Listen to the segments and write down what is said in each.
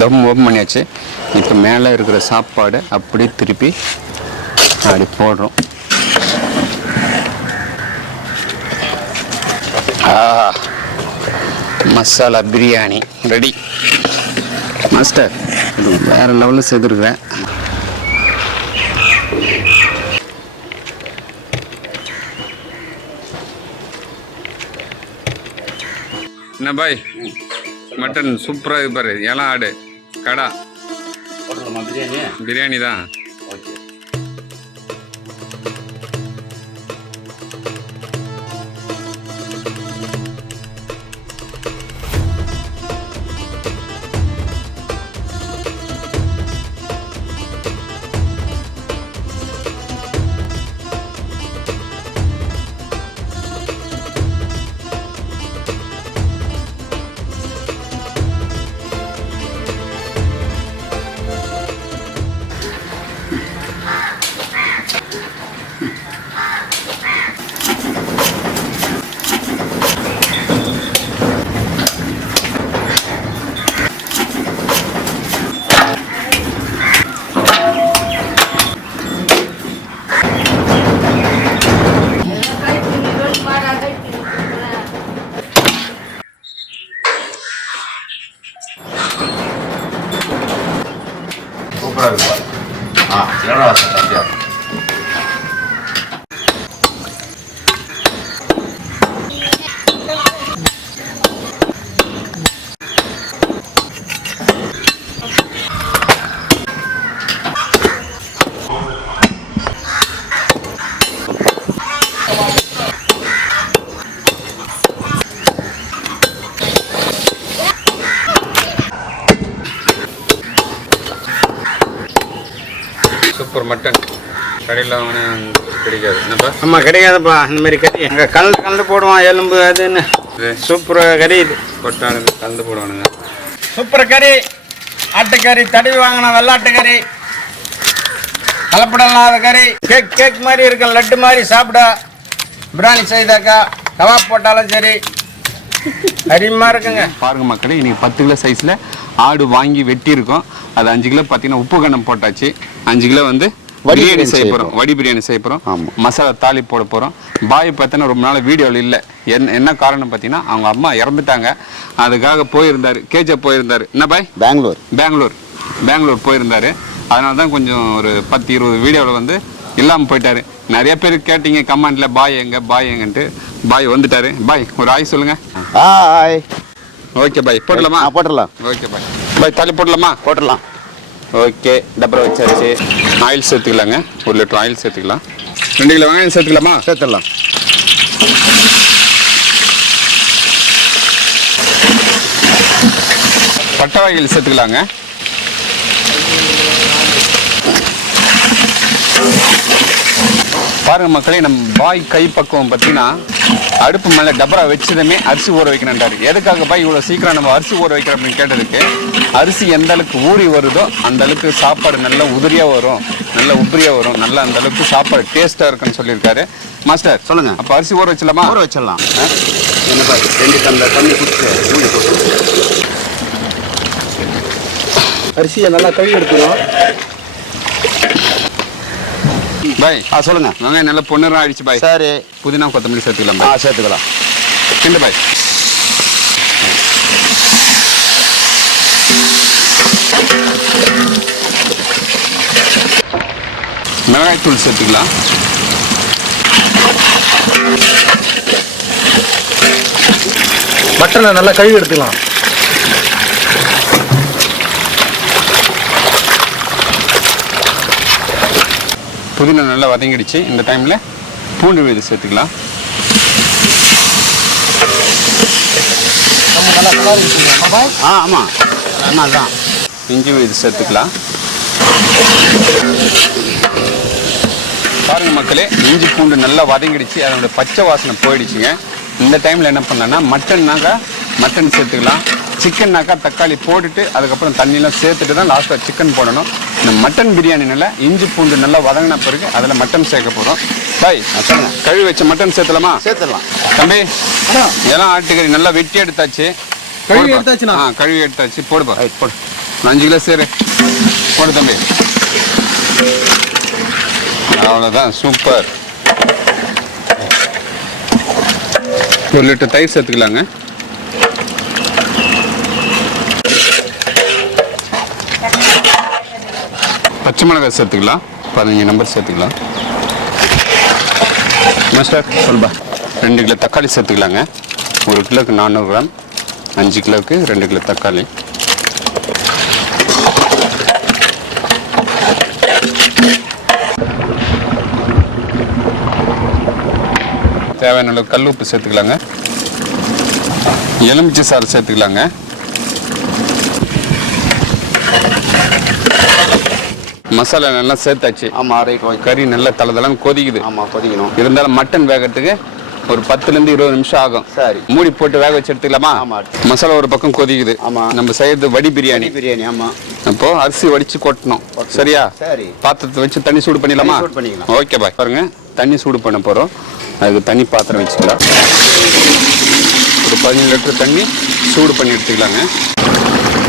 தம் open பண்ணியாச்சு. இப்போ மேலே இருக்கிற சாப்பாடு அப்படியே திருப்பி அப்படி போடுறோம். மசாலா பிரியாணி ரெடி. மாஸ்டர் வேறு லெவலில் செய்துருக்குறேன். என்ன பாய், மட்டன் சூப்பராக இது பாரு. எல்லாம் ஆடு கடா பிரியாணி தான். சூப்பர் மட்டன் கடையில் வாங்கினா கிடைக்காது. என்னப்பா? ஆமாம் கிடைக்காதுப்பா. இந்த மாதிரி கறி அங்கே கலந்து போடுவான், எலும்பு அதுன்னு. சூப்பர் கறி இது. கொட்டானுங்க கலந்து போடுவானுங்க. சூப்பர் கறி, ஆட்டுக்கறி, தடவி வாங்கினா வெள்ளாட்டுக்கறி, கலப்படலாத கறி. கேக் மாதிரி இருக்கும், லட்டு மாதிரி சாப்பிட. பிரியாணி செய்தாக்கா கபாப் போட்டாலும் சரி அருமையாக இருக்குங்க. பாருங்க மக்களே, இன்னைக்கு 10 கிலோ சைஸில் ஆடு வாங்கி வெட்டி இருக்கோம். அது 5 கிலோ பார்த்தீங்கன்னா உப்பு கணம் போட்டாச்சு. 5 கிலோ வந்து பிரியாணி செய்ய போகிறோம், வடி பிரியாணி செய்ய போகிறோம். மசாலா தாலி போட போகிறோம். பாய் பார்த்தீங்கன்னா ரொம்ப நாள் வீடியோவில் இல்லை. என்ன காரணம் பார்த்தீங்கன்னா அவங்க அம்மா இறந்துட்டாங்க. அதுக்காக போயிருந்தார், கேஜப் போயிருந்தார். என்ன பாய்? பெங்களூர் போயிருந்தார். அதனால தான் கொஞ்சம் ஒரு 10-20 வீடியோவில் வந்து இல்லாமல் போயிட்டார். நிறைய பேர் கேட்டீங்க கமெண்டில் பாய் எங்கன்ட்டு. பாய் வந்துட்டார். பாய் ஒரு ஆய் சொல்லுங்கள். ஆய். ஓகே பாய், போடலாமா? போட்டுடலாம். ஓகே பாய் தாலி போடலாமா? போட்டுடலாம். ஓகே, டப்பரை வச்சாச்சு. ஆயில் சேர்த்துக்கலாங்க. 1 லிட்டர் ஆயில் சேர்த்துக்கலாம். 2 கிலோ வெங்காயம் சேர்த்துக்கலாமா? சேர்த்துடலாம். பட்டை வகைகள் சேர்த்துக்கலாங்க. பாருங்க மக்களே, நம்ம பாய் கைப்பக்குவம் பார்த்தீங்கன்னா அடுப்பு மேலே டபரா வச்சதுமே அரிசி ஊற வைக்கணுன்றாரு. எதுக்காக பாய் இவ்வளோ சீக்கிரம் நம்ம அரிசி ஊற வைக்கிறோம் அப்படின்னு கேட்டதுக்கு, அரிசி எந்த அளவுக்கு ஊறி வருதோ அந்த அளவுக்கு சாப்பாடு நல்லா உதிரியாக வரும், நல்லா உதிரியாக வரும், நல்லா அந்த அளவுக்கு சாப்பாடு டேஸ்ட்டாக இருக்குன்னு சொல்லியிருக்காரு. மாஸ்டர் சொல்லுங்கள், அப்போ அரிசி ஊற வச்சிடலாமா? ஊற வச்சிடலாம். என்ன பாய், 2 டம்ளர் தண்ணி குடிச்சு அரிசியை நல்லா கழுவி எடுத்துடும். பாய் சொல்லுங்க. வெங்காயம் நல்லா பொண்ணுரம் ஆயிடுச்சு பாய். சரி, புதினா கொத்தமல்லி சேர்த்துக்கலாம் பாய். சேர்த்துக்கலாம். என்ன பாய்? மிளகாய்த்தூள் சேர்த்துக்கலாம். மட்டனை நல்லா கழுவி எடுத்துக்கலாம். புதினா நல்லா வதங்கிடுச்சு. இந்த டைமில் பூண்டு விழுது சேர்த்துக்கலாம். ஆமாம், தான் இஞ்சி விழுது சேர்த்துக்கலாம். பாருங்க மக்களே, இஞ்சி பூண்டு நல்லா வதங்கிடுச்சு. அதோட பச்சை வாசனை போயிடுச்சுங்க. இந்த டைமில் என்ன பண்ணலான்னா மட்டன் சேர்த்துக்கலாம். சிக்கன்னாக்கா தக்காளி போட்டுட்டு அதுக்கப்புறம் தண்ணியெலாம் சேர்த்துட்டு தான் லாஸ்ட்டாக சிக்கன் போடணும். இந்த மட்டன் பிரியாணினால இஞ்சி பூண்டு நல்லா வதங்கின பிறகு அதில் மட்டன் சேர்க்க போகிறோம். பாய் சொல்லுங்க, கழுவி வச்ச மட்டன் சேர்த்துலாமா? சேர்த்துடலாம். தம்பி, இதெல்லாம் ஆட்டுக்கறி நல்லா வெட்டி எடுத்தாச்சு. கழுவி எடுத்தாச்சு. கழுவி எடுத்தாச்சு. போடுப்பா. போடு. 5 கிலோ சேரு போடு தம்பி. அவ்வளோதான், சூப்பர். 1 லிட்டர் தயிர் சேர்த்துக்கலாங்க. பச்சை மிளகாய் சேர்த்துக்கலாம். 15 நம்பர் சேர்த்துக்கலாம். மாஸ்டர் சொல்பா. 2 கிலோ தக்காளி சேர்த்துக்கலாங்க. 1 கிலோக்கு 400 கிராம், 5 கிலோவுக்கு 2 கிலோ தக்காளி. தேவையான அளவு கல் உப்பு சேர்த்துக்கலாங்க. எலுமிச்சை சாறு சேர்த்துக்கலாங்க. மசாலா நல்லா சேர்த்தாச்சு. ஆமாம், ரைட். கறி நல்லா தளதளன்னு கொதிக்குது. ஆமாம், கொதிக்கணும். இருந்தாலும் மட்டன் வேகிறதுக்கு ஒரு 10லேருந்து 20 நிமிஷம் ஆகும். சரி, மூடி போட்டு வேக வச்சு எடுத்துக்கலாமா? ஆமாம். மசாலா ஒரு பக்கம் கொதிக்குது. ஆமாம், நம்ம செய்யறது வடி பிரியாணி. ஆமாம். அப்போ அரிசி வடிச்சு கொட்டணும். சரியா? சரி. பாத்திரத்தை வச்சு தண்ணி சூடு பண்ணிடலாமா? Okay bye. பாருங்க, தண்ணி சூடு பண்ண போகிறோம். அதுக்கு தண்ணி பாத்திரம் வச்சுக்கலாம். ஒரு 15 லிட்டர் தண்ணி சூடு பண்ணி எடுத்துக்கலாங்க.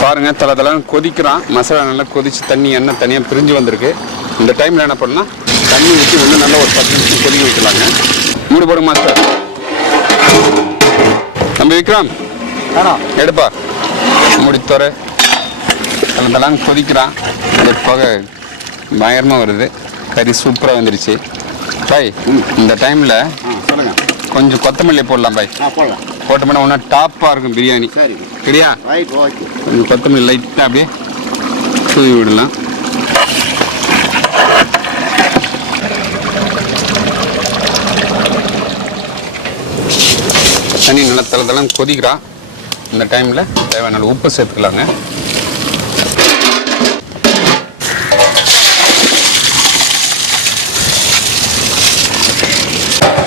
பாருங்க, தளதளன்னு கொதிக்கிறான். மசாலா நல்லா கொதிச்சு தண்ணி எண்ணெய் தனியாக பிரிஞ்சு வந்திருக்கு. இந்த டைமில் என்ன பண்ணலாம், தண்ணி ஊற்றி ஒன்று நல்லா ஒரு 10 நிமிஷம் கொதிக்க வைக்கலாங்க. மூடி போடுங்க மாஸ்டர். நம்ம விக்ரம் எடுப்பா, மூடி தோற. தளதளன்னு கொதிக்கிறான். இந்த புகை பயங்கரமாக வருது. கறி சூப்பராக வந்துருச்சு பாய். இந்த டைமில் கொஞ்சம் கொத்தமல்லி போடலாம் பாய். போட்டோம்னா ஒன்றா டாப்பாக இருக்கும் பிரியாணி. சரியா? கொஞ்சம் கொத்தமல்லி லைட்டாக அப்படியே தூவி விடலாம். தண்ணி நல்லா தளதளன்னு கொதிக்கிறா. இந்த டைமில் தேவையான உப்பு சேர்த்துக்கலாங்க.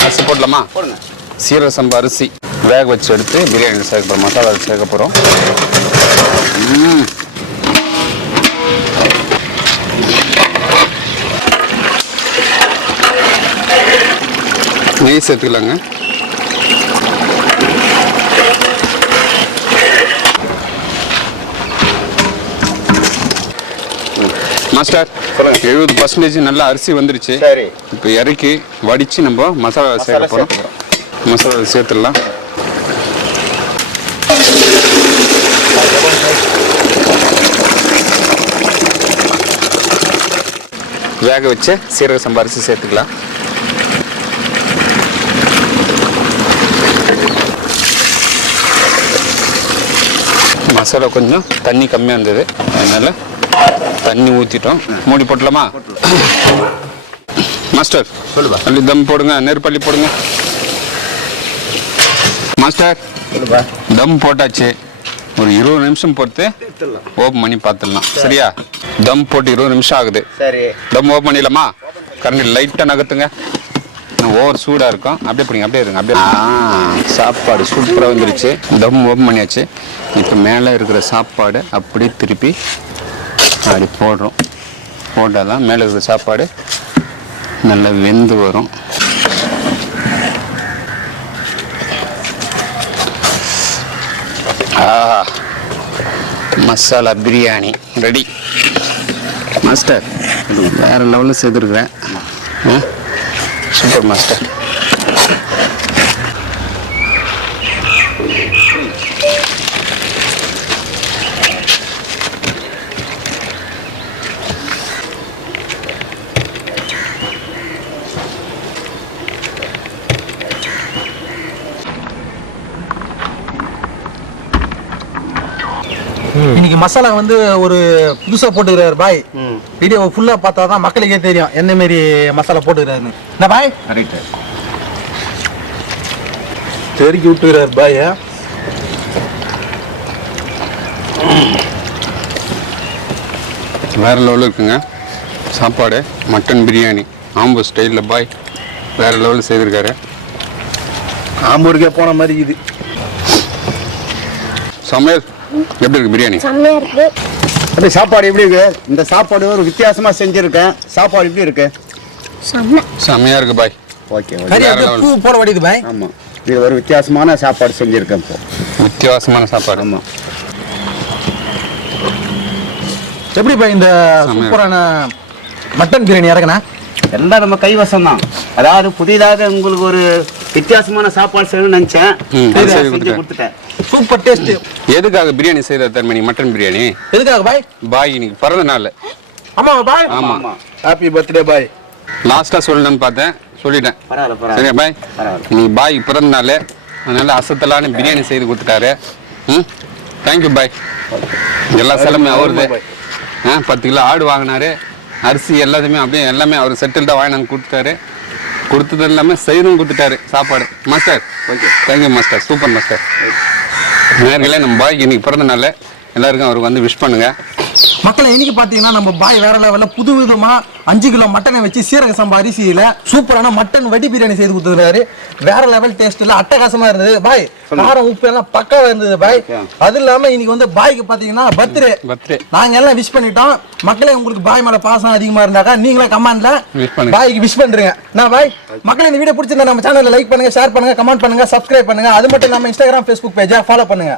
அரிசி போடலாமா? போடுங்க. சீரக சம்பா அரிசி வேக வச்சு எடுத்து பிரியாணி சேர்க்க போகிறோம். மசாலா சேர்க்க போகிறோம். நெய் சேர்த்துக்கலாங்க. மாஸ்டர் சொல்லுங்க. 70% நல்லா அரிசி வந்துருச்சு. சரி, இப்போ இறக்கி வடித்து நம்ம மசாலா சேர்க்க போகிறோம். மசாலா சேர்த்துடலாம். வேக வச்ச சீரக சம்பா அரிசி சேர்த்துக்கலாம். மசாலா கொஞ்சம் தண்ணி கம்மியாக இருந்தது, அதனால தண்ணி ஊற்றிட்டோம். மூடி போட்டலாமா? மாஸ்டர் சொல்லுப்பா. அள்ளி தம் போடுங்க. நெருப்பள்ளி போடுங்க மாஸ்டர். சொல்லுப்பா. தம் போட்டாச்சு. ஒரு 20 நிமிஷம் பொறுத்து ஓப்பன் பண்ணி பார்த்துடலாம். சரியா? தம் போட்டு 20 நிமிஷம் ஆகுது. சரி, தம் ஓப்பன் பண்ணிடலாமா? கரண்டி லைட்டாக நகர்த்துங்க. ஓவர் சூடாக இருக்கும். அப்படியே பிடிங்க, அப்படியே இருங்க. அப்படியே சாப்பாடு சூப்பராக வந்துருச்சு. தம் ஓப்பன் பண்ணியாச்சு. இப்போ மேலே இருக்கிற சாப்பாடு அப்படியே திருப்பி அப்படி போடுறோம். போட்டால் தான் மேலே இருக்கிற சாப்பாடு நல்லா வெந்து வரும். மசாலா பிரியாணி ரெடி. மாஸ்டர் வேறு லெவலில் செய்திருக்கிறேன். Super master. இன்னைக்கு மசாலா வந்து ஒரு புதுசா போட்டுக்கிறாரு பாய். வீடியோ ஃபுல்லா பார்த்தாதான் மக்களுக்கே தெரியும் என்ன மாதிரி மசாலா போட்டுக்கிறாருன்னு. என்ன பாய்? தெருக்கி விட்டுக்கிறாரு பாய். வேற லெவலில் இருக்குங்க சாப்பாடு. மட்டன் பிரியாணி ஆம்பூர் ஸ்டைலில் பாய் வேற லெவலில் செய்திருக்காரு. ஆம்பூருக்கே போன மாதிரி இது சமையல் எப்படி இருக்கு பிரியாணி? செம்மையா இருக்கு. அப்படி சாப்பாடு எப்படி இருக்கு? இந்த சாப்பாடு ஒரு வித்தியாசமா செஞ்சிருக்கேன். சாப்பாடு எப்படி இருக்கு? செம்மையா இருக்கு பாய். ஓகே, கறி பூ போட வேண்டியது பாய். ஆமா, இது ஒரு வித்தியாசமான சாப்பாடு செஞ்சிருக்கேன். இப்போ வித்தியாசமான சாப்பாடு. ஆமா, எப்படி பாய் இந்த சூப்பரான மட்டன் பிரியாணி இறக்குனா? எல்லாம் நம்ம கைவசம் தான். அதாவது புதிதாக உங்களுக்கு ஒரு வித்தியாசமான சாப்பாடு செய்யணும்னு நினைச்சேன், செஞ்சு கொடுத்துட்டேன். Super taste. எதுக்காக பிரியாணி செய்த தர்மணி? மட்டன் பிரியாணி எதுக்காக பாய்? பாய் இன்னைக்கு பிறந்த நாள். ஆமா பாய். ஆமா, ஹாப்பி பர்த்டே பாய். லாஸ்டா சொல்லணும்னு பார்த்தேன், சொல்லிட்டேன். சரியா பாய்? இன்னைக்கு பாய் பிறந்த நாள், அதனால அசத்தலான பிரியாணி செய்து கொடுத்துட்டாரு. Thank you bye. எல்லா செலவுமே அவருது. 10 கிலோ ஆடு வாங்கினாரு, அரிசி எல்லாத்தையுமே அப்படியே எல்லாமே அவர் செட்டில்டாக வாங்கினான்னு கொடுத்துட்டாரு. கொடுத்தது எல்லாமே செய்தும் கொடுத்துட்டாரு சாப்பாடு. Master okay, thank you master, super master. நேர்களே, நம்ம பாய்க்கு இன்னைக்கு பிறந்த நாள், எல்லாருக்கும் அவருக்கு வந்து விஷ் பண்ணுங்க. மக்களை இன்னைக்கு பாத்தீங்கன்னா நம்ம பாய் வேற லெவல்ல புது விதமா 5 கிலோ மட்டனை வச்சு சீரக சம்பா அரிசியில சூப்பரான மட்டன் வடி பிரியாணி செய்து கொடுத்துருக்காரு. வேற லெவல் டேஸ்ட்ல அட்டகாசமா இருந்தது பாய். காரம் உப்பு எல்லாம் பக்காவா இருந்தது பாய். அது இல்லாம இன்னைக்கு வந்து பாய்க்கு பாத்தீங்கன்னா பர்த்டே. நாங்க எல்லாம் விஷ் பண்ணிட்டோம். மக்களே, உங்களுக்கு பாய் மேல பாசம் அதிகமா இருந்தாக்கா நீங்களே கமெண்ட்ல பாய்க்கு விஷ் பண்றீங்க. நான் பாய் மக்களே, இந்த வீடியோ பிடிச்சிருந்தா நம்ம சேனல்ல லைக் பண்ணுங்க, ஷேர் பண்ணுங்க, கமெண்ட் பண்ணுங்க, சப்ஸ்கிரைப் பண்ணுங்க. அது மட்டும் நம்ம இன்ஸ்டாகிராம், ஃபேஸ்புக் பேஜை ஃபாலோ பண்ணுங்க.